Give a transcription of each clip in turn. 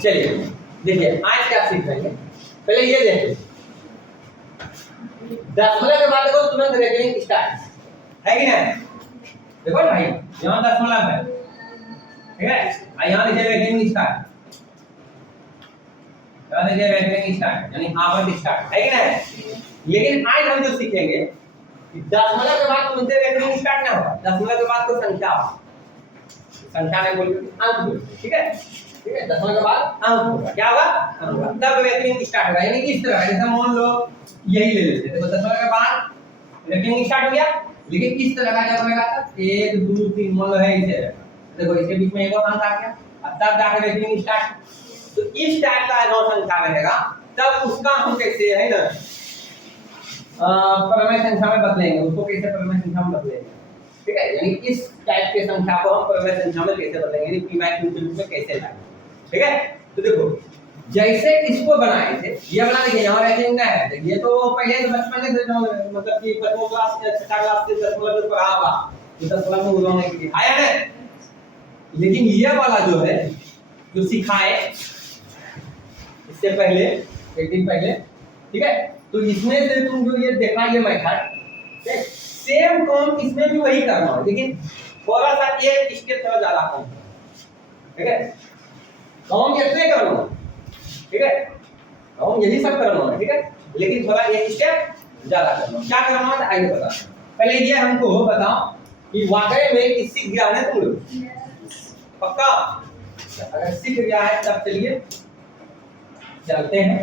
चलिए देखिए आज क्या सीख रहे हैं, पहले ये देखिए दशमलव के बाद देखो तुरंत रेकरिंग स्टार्ट है कि नहीं। देखो भाई यहाँ दशमलव है, ठीक है, यहाँ लीजिए रेकरिंग स्टार्ट, यहाँ लीजिए रेकरिंग स्टार्ट यानी आवर्त स्टार्ट है कि नहीं। लेकिन आज हम जो सीखेंगे कि दशमलव के बाद तुरंत रेकरिंग स्टार्ट ना होगा, दशमलव के बाद कोई संख्या हो, संख्या नहीं बोलिए अंक बोलिए, ठीक है, ठीक है, दशमलव के बाद अंक होगा, क्या होगा अंक होगा, तब रेकरिंग स्टार्ट होगा। यानी इस तरह जैसे मान लो यही ले लेते हैं, देखो दशमलव के बाद रेकरिंग स्टार्ट हो गया, लेकिन इस तरह का जब होगा तब 1 2 3 मान लो है इसे, देखो इसके बीच में एक और अंक आ गया, अब तब जाकर रेकरिंग स्टार्ट। तो इस टाइप का नौ संख्या रहेगा तब उसका हम कैसे है ना परमेय संख्या में बदलेंगे, उसको कैसे परमेय संख्या में बदलेंगे, ठीक है, यानी इस टाइप के संख्या को हम परमेय संख्या में कैसे बदलेंगे, यानी p/q के रूप में कैसे लाएंगे, ठीक है। तो देखो जैसे इसको बनाए थे, ये बना देखिए यहाँ रेकरिंग ना है, ये तो पहले से बचपन से जो मतलब कि प्रथम क्लास से छठा क्लास से दशमलव में पढ़ा होगा, तो दशमलव में उड़ाने के लिए आया है। लेकिन ये वाला जो है जो सिखाए इससे पहले एक दिन पहले, ठीक है, तो इसमें से तुम जो ये देखा ये मेथड सेम काम इसमें भी वही करना है, लेकिन थोड़ा सा एक स्टेप थोड़ा ज्यादा कम, ठीक है, काम इतने करना है, ठीक है, काम यही सब करना है, ठीक है, लेकिन थोड़ा एक स्टेप ज्यादा करना है। क्या करना है आइए बता, पहले ये हमको बताओ कि वाकई में किस सीख गया है तुम लोग, पक्का अगर सीख गया है तब चलिए चलते हैं।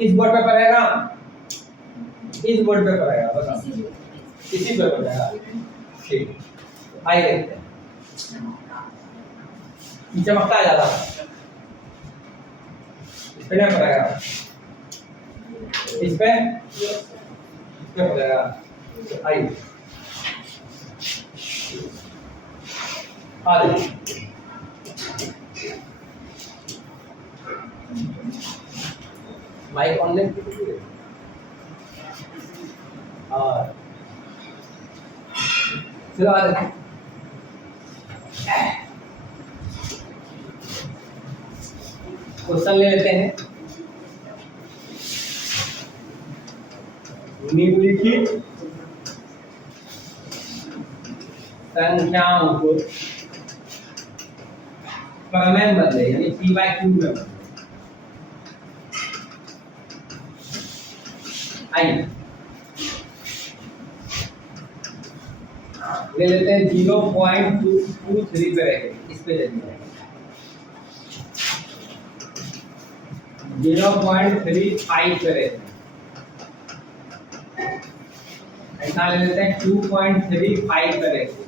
इस बोर्ड पे पढ़ेगा, इस बोर्ड पे पढ़ेगा, बताओ इसी पे पढ़ेगा, ठीक, आइए देखते हैं। चमकता ज्यादा इस पे नहीं पड़ेगा, इस पे पड़ेगा, आइए आ देखिए माइक ऑन कीजिए और चलो आ देखिए क्वेश्चन ले लेते हैं। निम्नलिखित संख्याओं को परमेय में बदले यानी p/q में बदले। आइए ले लेते हैं 0.223 पे रहेंगे, इस पे ले लेंगे 0.35 पे रहेंगे, ऐसा ले लेते हैं 2.35 पे रहेंगे,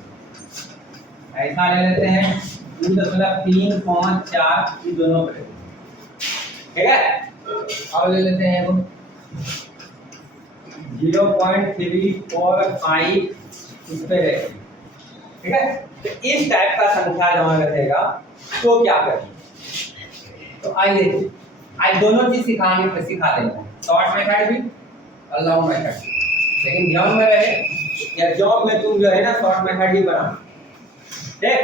ऐसा ले लेते हैं 2.354 इन दोनों पे, ठीक है। अब ले लेते हैं 0.345 इस पे रहेगा, ठीक है। तो इस टाइप का संख्या जब रहेगा तो क्या करें, तो आइए आज दोनों चीज सिखा देंगे, शॉर्ट मेथड भी और लॉन्ग मेथड भी, लेकिन ध्यान में रहे एग्जाम में तुम जो है ना शॉर्ट मेथड ही बना, ठीक है,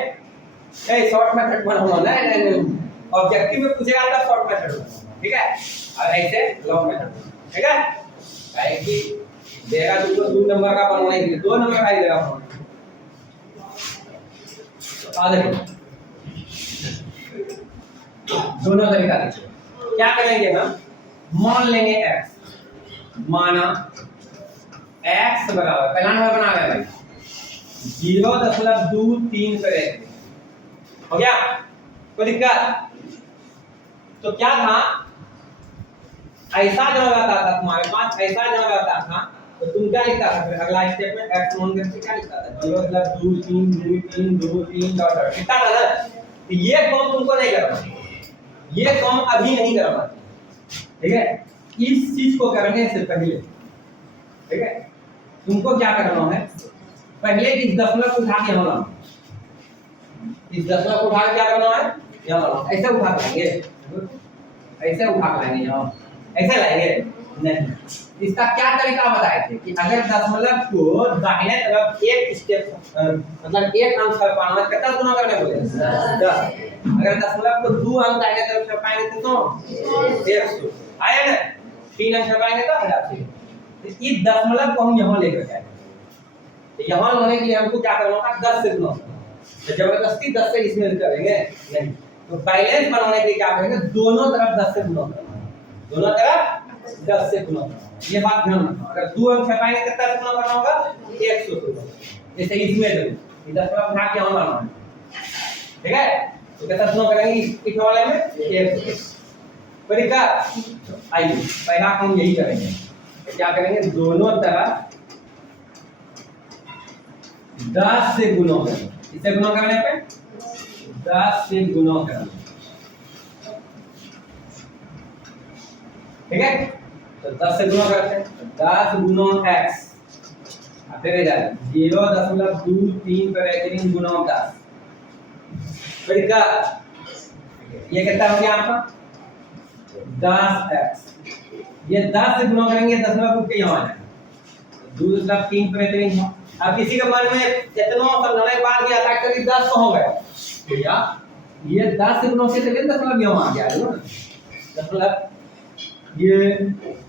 शॉर्ट मेथड बनाओ ना, ऑब्जेक्टिव में पूछेगा तो शॉर्ट मेथड बनाओ, ठीक है, और ऐसे लॉन्ग मेथड, ठीक है, काहे कि देगा तुमको 2 नंबर का बनवाने के लिए 2 नंबर का ही देगा बनवाने, आ देखो दोनों तरीका देखिए। क्या करेंगे हम, मान लेंगे x, माना x बराबर पहला नंबर बना रहे भाई 0.23 करेंगे, हो गया कोई दिक्कत। तो क्या था ऐसा जब आता था तुम्हारे पास, ऐसा जब आता था तो तुम क्या लिखता था, फिर अगला स्टेप में x मान करके क्या लिखता था 0.2323 डॉट डॉट लिखता था ना। तो ये काम तुमको नहीं करना, ये काम अभी नहीं करना, ठीक है, इस चीज को करने से पहले, ठीक है, तुमको क्या करना है, पहले इस दशमलव को उठा के यहाँ लाना, इस दशमलव को उठा के क्या करना है यहाँ लाना, ऐसे उठा के लाएंगे, ऐसे उठा के लाएंगे यहाँ, ऐसे लाएंगे, नहीं। इसका क्या तरीका बताए थे कि अगर दशमलव को दाहिने तरफ एक स्टेप मतलब एक अंक कर पाना है कितना गुना करने बोले 10। अगर दशमलव को 2 अंक दाहिने तरफ छपाएंगे तो 100 आया ना, 3 अंक छपाएंगे तो 1000। तो इस दशमलव को हम यहाँ लेकर जाएंगे, तो यहाँ लाने के लिए हमको क्या करना होगा 10 से गुना करना। तो जबरदस्ती 10 से इसमें करेंगे नहीं, तो बैलेंस बनाने के लिए क्या करेंगे दोनों तरफ 10 से गुना करना, दोनों तरफ 10 से गुना करना। ये बात ध्यान रखना, अगर 2 अंक छपाएंगे तो कितना गुना करना होगा 100 से। जैसे इसमें जो 10 का उठा के यहाँ लाना है, ठीक है, तो कितना गुना करेंगे इस वाले में 100। तरीका आइए पहला हम यही करेंगे, तो क्या करेंगे दोनों तरफ 10 से गुना करेंगे। इससे गुना करने पे 10 से गुना करेंगे, ठीक है। तो 10 से गुना करते हैं, 10 गुना x फिर 0.23 पर एक गुना 10। फिर का ये कितना हो गया आपका 10x। ये 10 से गुना करेंगे दशमलव के यहाँ आ जाएगा 2.3 पर एक। अब किसी के मन में इतना समझाने के बाद ये आता है कि 10 कहाँ गया भैया, ये 10 से गुना से चलिए दशमलव यहाँ आ गया है ना, दशमलव ये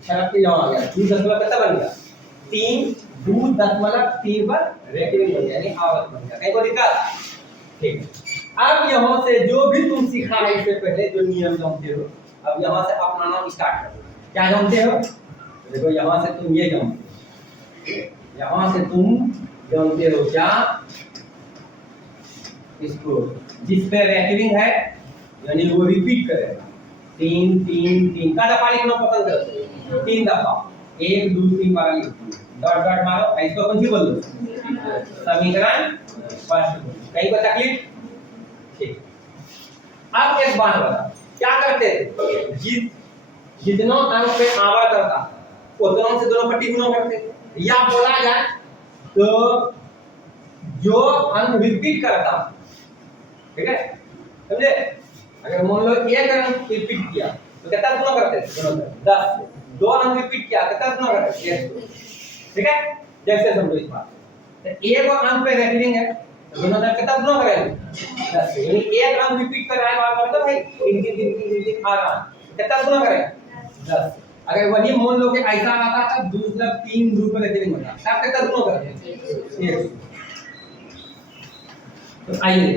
शरत के यहाँ आ गया 2 दशमलव कितना बन गया 3 2.3 पर रेटिंग बन गया यानी आवर्त बन गया। कहीं को दिक्कत ठीक है। अब यहाँ से जो भी तुम सीखा है इससे पहले जो नियम जानते हो अब यहाँ से अपनाना स्टार्ट करो। क्या जानते हो देखो, यहाँ से तुम ये जानते हो, यहाँ से तुम जानते हो क्या इसको जिस पे रेटिंग है यानी वो रिपीट करेगा 3 3 3 का दफा लिखना पसंद करते हो 3 दफा 1 2 3 बार लिखो डॉट डॉट मारो इसको कौन सी बोल दो समीकरण फर्स्ट। कहीं पर तकलीफ ठीक। अब एक बात बता क्या करते थे जितना अंक पे आवर्त करता उतना से दोनों पट्टी गुना करते थे, या बोला जाए तो जो अंक रिपीट करता ठीक है समझे। अगर मान लो एक अंक रिपीट किया तो कितना गुना करते थे दोनों तरफ 10 से, 2 अंक रिपीट किया कितना गुना करते थे 100, ठीक है। जैसे समझो इस बात तो एक अंक पे रेटिंग है तो दोनों तरफ कितना गुना करेंगे 10 से, यानी एक अंक रिपीट कर रहा है बार-बार तो भाई 3 आ रहा कितना गुना करेंगे 10। अगर वही मान लो कि ऐसा आता था 2.3 2 पे रेटिंग होता तब कितना गुना करते 100। तो आइए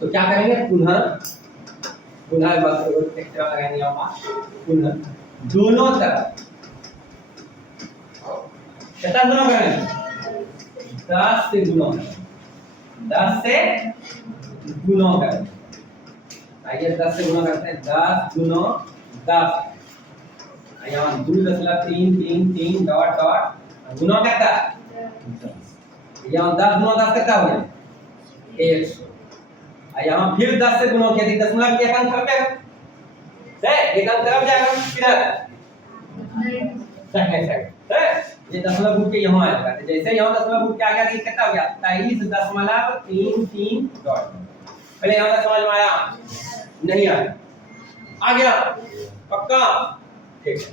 तो क्या करेंगे पुनः बस एक्स्ट्रा लगाएंगे यहाँ पुनः दोनों तरफ कितना गुना करेंगे 10 से गुना करेंगे 10 से गुना करेंगे। आइए 10 से गुना करते हैं 10 गुना 10 यहाँ 2.333 डॉट डॉट गुना कितना यहाँ 10 गुना 10 कितना हो गया 100। यहाँ फिर 10 से गुना किया दशमलव के एक अंक कट जाएगा एक अंक तरफ जाएगा किधर दाहिने साइड है ये दशमलव के यहाँ आएगा। तो जैसे यहाँ दशमलव के आ गया तो कितना हो गया 23.33 डॉट। पहले यहाँ तक समझ में आया नहीं आया आ गया पक्का ठीक है।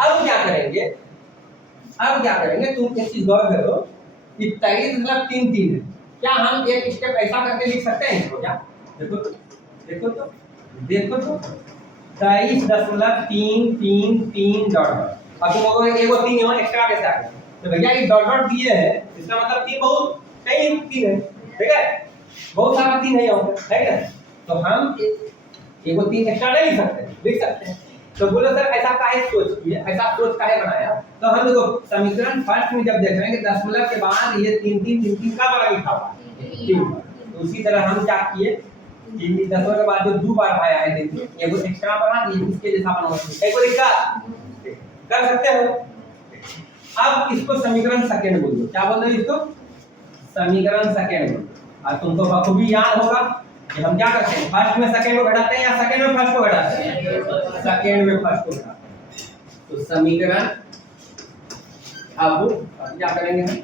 अब क्या करेंगे तुम एक चीज गौर करो कि 23.33 है, क्या हम एक स्टेप ऐसा करके लिख सकते हैं इसको क्या देखो तो 23.333 डॉट। अब तुम लोगों ने एगो 3 यहाँ एक्स्ट्रा कैसे आ गया तो भैया ये डॉट डॉट दिए है इसका मतलब 3 बहुत कई 3 है ठीक है बहुत सारा 3 है यहाँ पे है ना। तो हम एगो 3 एक्स्ट्रा नहीं लिख सकते हैं। तो बोलो सर ऐसा काहे सोच किए ऐसा सोच काहे बनाया। तो हम देखो समीकरण फर्स्ट में जब देख रहे हैं कि दशमलव के बाद ये 3 3 3 3 का बार लिखा हुआ है तो उसी तरह हम क्या किए कि दशमलव के बाद जो 2 बार आया है एगो एक्स्ट्रा बना दिए इसके जैसा बना एक को दिक्कत कर सकते हो। अब इसको समीकरण सेकंड बोल दो क्या बोल रहे हो इसको समीकरण सेकंड बोल। और तुमको बखूबी याद होगा कि हम क्या करते हैं फर्स्ट में सेकंड को घटाते हैं या सेकंड में फर्स्ट को घटाते हैं सेकंड में फर्स्ट को घटाते हैं। तो समीकरण अब क्या करेंगे हम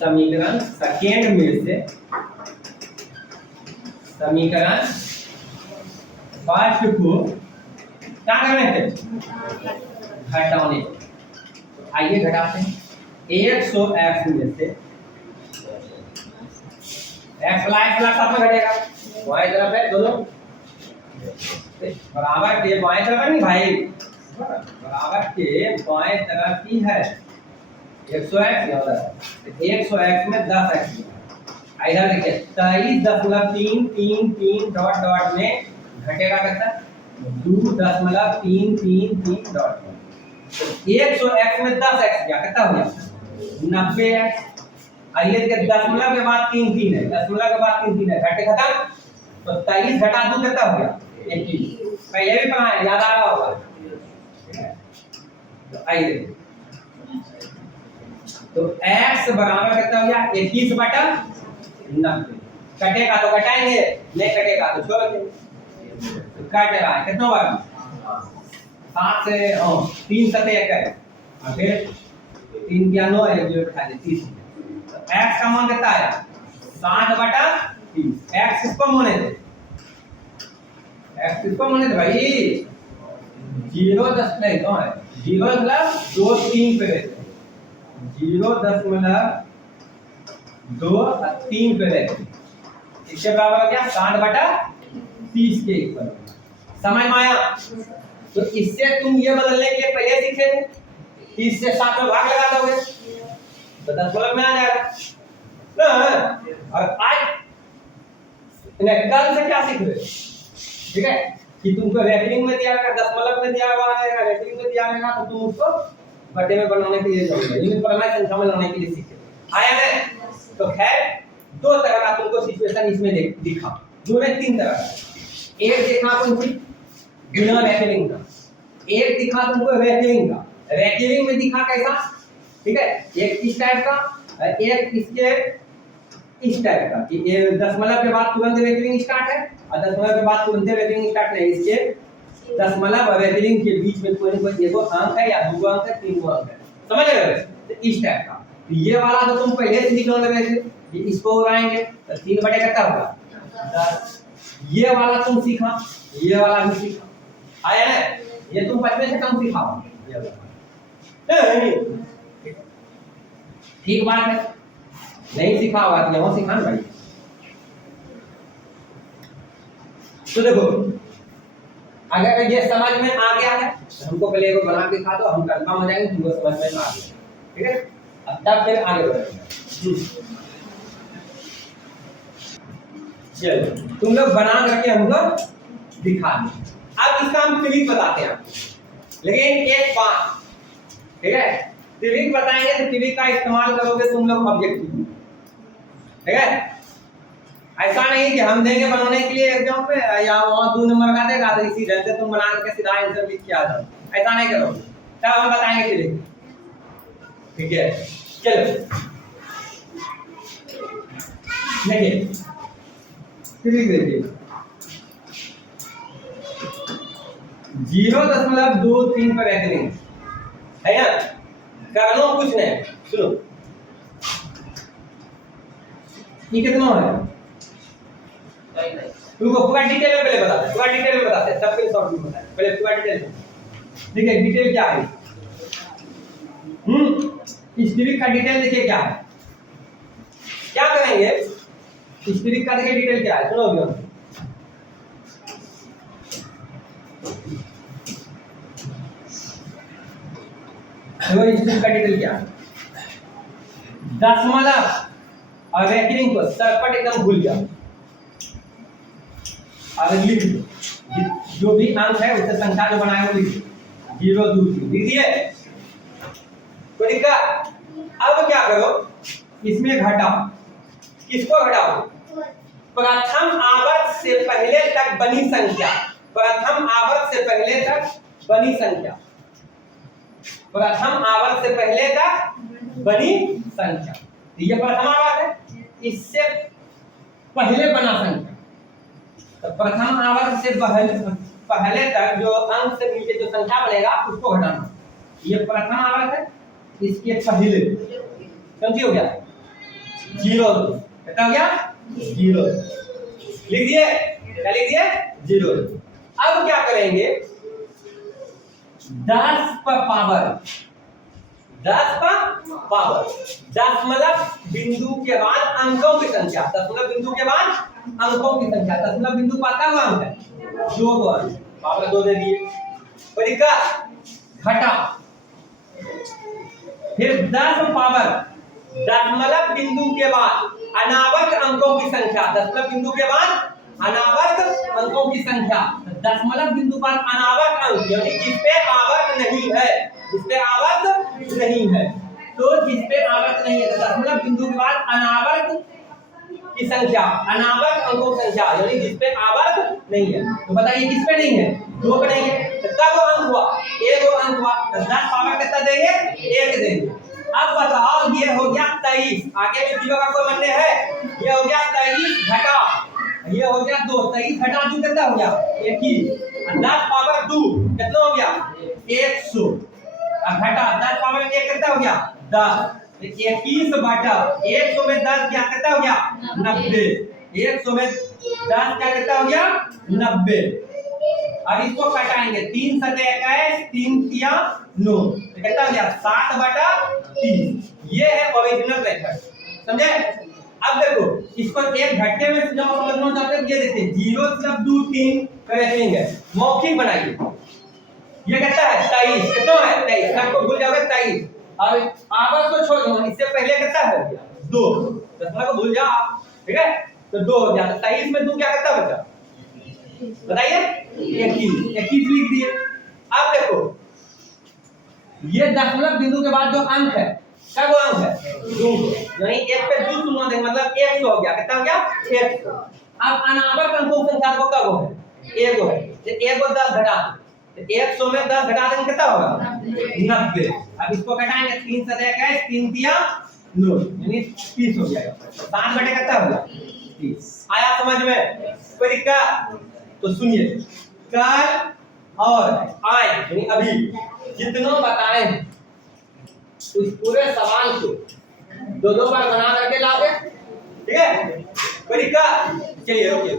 समीकरण सेकंड में से समीकरण फर्स्ट को क्या करने थे घटाने को। तो आइए घटाते हैं। 100x में से x साथ में घटेगा, y तरफ है दोनों बराबर के बाएं तरफ है नहीं भाई, बराबर के बाएं तरफ ही है 100x, 100x में 10x इधर देखिए 23.333 डॉट डॉट में घटेगा कितना 2.333 डॉट। तो 100x में 10x क्या कितना हो गया 90x। आइए देखिए दशमलव के बाद 3 है, दशमलव के बाद 3 है, घटे खत्म। तो 23 घटा 2 कितना हो गया 21। पहले भी पढ़ा है, याद आ रहा होगा। तो आइए तो x बराबर कितना हो गया 21/90। कटेगा तो घटाएंगे, नहीं कटेगा तो छोड़ देंगे। तो कट रहा है कितना बार 7 से 3 7 1 है, और फिर 3 क्या 9 है, जो उठा दे 30। तो x का मान कितना आया 7/30। x किसको होने थे, x किसको होने थे भाई 0 10 नहीं कौन है 0.23 पे रहते 0.23 पे रहते। इसके बराबर हो गया 60/30 के इक्वल। समझ में आया। तो इससे तुम ये बदलने के लिए पहले सीखे थे, 30 से 7 में भाग लगा दोगे तो 10 में आ जाएगा ना। और आज कल से क्या सीख रहे, ठीक है, कि तुमको रैपिंग में दिया रहेगा, दशमलव में दिया हुआ है, रैपिंग में दिया रहेगा, तो तुम उसको बटे में बनाने के लिए जाओगे, लेकिन परमाणु संख्या में लाने के लिए सीखे। आया है। तो खैर 2 तरह का तुमको सिचुएशन इसमें दिखा, जो है 3 तरह का। एक देखा तुमको बिना रैपिंग का, एक दिखा तुमको रैपिंग का। रैपिंग में दिखा कैसा, ठीक है, एक इस टाइप का, एक इसके इस टाइप का कि ये दशमलव के बाद तुरंत रैपिंग स्टार्ट है, और दशमलव के बाद तुरंत रैपिंग स्टार्ट नहीं। इसके दशमलव और रैपिंग के बीच में कोई ना कोई एगो अंक है, या 2 अंक है, 3 अंक है, समझ रहे हो। तो इस टाइप का। तो ये वाला तो तुम पहले से निकाल रहे थे, ये इसको उड़ाएंगे तो 3 बटे कितना होगा 10। ये वाला तुम सीखा, ये वाला भी सीखा। आया है। ये तुम 25 से कम सिखाओ, ठीक बात है। नहीं सीखा हुआ तो यहाँ सिखाना भाई। तो देखो अगर ये समझ में आ गया है तो हमको पहले एक बना के दिखा दो, हम कंफर्म हो जाएंगे तुमको समझ में आ गया, ठीक है। अब तब फिर आगे बढ़ेंगे। चलो तुम लोग बना करके हमको दिखा दो। अब इसका हम ट्रिक बताते हैं आपको, लेकिन एक बात, ठीक है, ट्रिक बताएंगे तो ट्रिक का इस्तेमाल करोगे तुम लोग ऑब्जेक्टिव, ठीक है। ऐसा नहीं कि हम देंगे बनाने के लिए एग्जाम पे या वहां 2 नंबर का देगा तो इसी ढंग से तुम बना करके सीधा आंसर लिख के आ जाओ, ऐसा नहीं करो। तब हम बताएंगे ट्रिक, ठीक है। चलो देखिए ट्रिक देखिए 0.23 पर रैपिंग है ना, करना कुछ नहीं। सुनो ये कितना है, तुमको पूरा डिटेल में पहले बताते हैं, पूरा डिटेल में बताते हैं, सब फिर शॉर्ट में बताते हैं, पहले पूरा डिटेल में। देखिए डिटेल क्या है, इस ट्रिक का डिटेल देखिए क्या है, क्या करेंगे इस ट्रिक का, देखिए डिटेल क्या है, सुनो भैया। देखो इस ट्रिक का डिटेल क्या है, दशमलव और रैपिंग को सरपट एकदम भूल जाओ, और लिख दो जो भी अंक है उससे संख्या जो बनाए वो लिख दो, 0 2 3 लिख दिए, कोई दिक्कत। अब क्या करो, इसमें घटाओ, किसको घटाओ, प्रथम आवर्त से पहले तक बनी संख्या, प्रथम आवर्त से पहले तक बनी संख्या, प्रथम आवर्त से पहले तक बनी संख्या, ये प्रथम आवर्त है, इससे पहले बना संख्या। तो प्रथम आवर्त से पहले तक जो अंक से नीचे जो संख्या बनेगा उसको घटाना, ये प्रथम आवर्त है, इसके पहले समझी हो गया 0, कितना हो गया 0, लिख दिए, क्या लिख दिए 0। अब क्या करेंगे, 10 पर पावर 10 पर पावर दशमलव बिंदु के बाद अंकों की संख्या, दशमलव बिंदु के बाद अंकों की संख्या, दशमलव बिंदु का क्या अंक है 2 को अंक, पावर 2 दे दिए। परीक्षा घटा, फिर 10 पावर दशमलव बिंदु के बाद अनावर्त अंकों की संख्या, दशमलव बिंदु के बाद अनावर्त अंकों की संख्या, दशमलव बिंदु पर अनावर्त अंक यानी जिसपे आवर्त नहीं है, जिसपे आवर्त नहीं है, तो जिसपे आवर्त नहीं है, दशमलव बिंदु के बाद अनावर्त की संख्या, अनावर्त अंकों की संख्या यानी जिसपे आवर्त नहीं है। तो बताइए किस पे नहीं है 2 पे नहीं है, कितना को अंक हुआ 1 अंक हुआ, तो 10 पावर कितना देंगे 1 देंगे। अब बताओ ये हो गया 23, आगे में जीरो का कोई मान्य है, ये हो गया 23 घटा, ये हो गया 2, 23 घटा 2 कितना हो गया 21, 10 पावर 2 कितना हो गया 100, घटा 10 पावर 1 कितना हो गया 10, 21 बटा 100 में 10 क्या कितना हो गया 90, 100 में 10 क्या कितना हो गया 90। अब इसको कटाएंगे 3 7 21 3 तिया 9, तो कितना हो गया 7 बटा 30, ये है ओरिजिनल मेथड, समझे। अब देखो इसको एक घंटे में जब समझना चाहते हैं ये देखिए 0 सब 2 3 करेक्टिंग है, मौखिक बनाइए। ये कितना है 23, कितना है 23, आपको भूल जाओगे 23, अब आवाज को छोड़ दो, इससे पहले कितना हो गया 2, दशमलव को भूल जाओ, ठीक है, तो 2 हो गया, 23 में 2 क्या कितना बचा बताइए 21 लिख दिए। अब देखो ये दशमलव बिंदु के बाद जो अंक है क्या वो अंक है 2, यानी 1 पे 2 शून्य देंगे मतलब 100 हो गया, कितना हो गया 100। अब अनावर्त अंकों की संख्या को कब है 1 है, तो 1 को 10 घटा, तो 100 में 10 घटा देंगे कितना होगा 90। अब इसको घटाएंगे 3 7 21 3 तिया 9 यानी 30 हो जाएगा, 7 बटे कितना होगा 30। आया समझ में कोई दिक्कत? तो सुनिए कल और आज यानी अभी जितना बताए उस पूरे सवाल को 2 बार बना करके लाओगे, ठीक है कोई दिक्कत? चलिए ओके।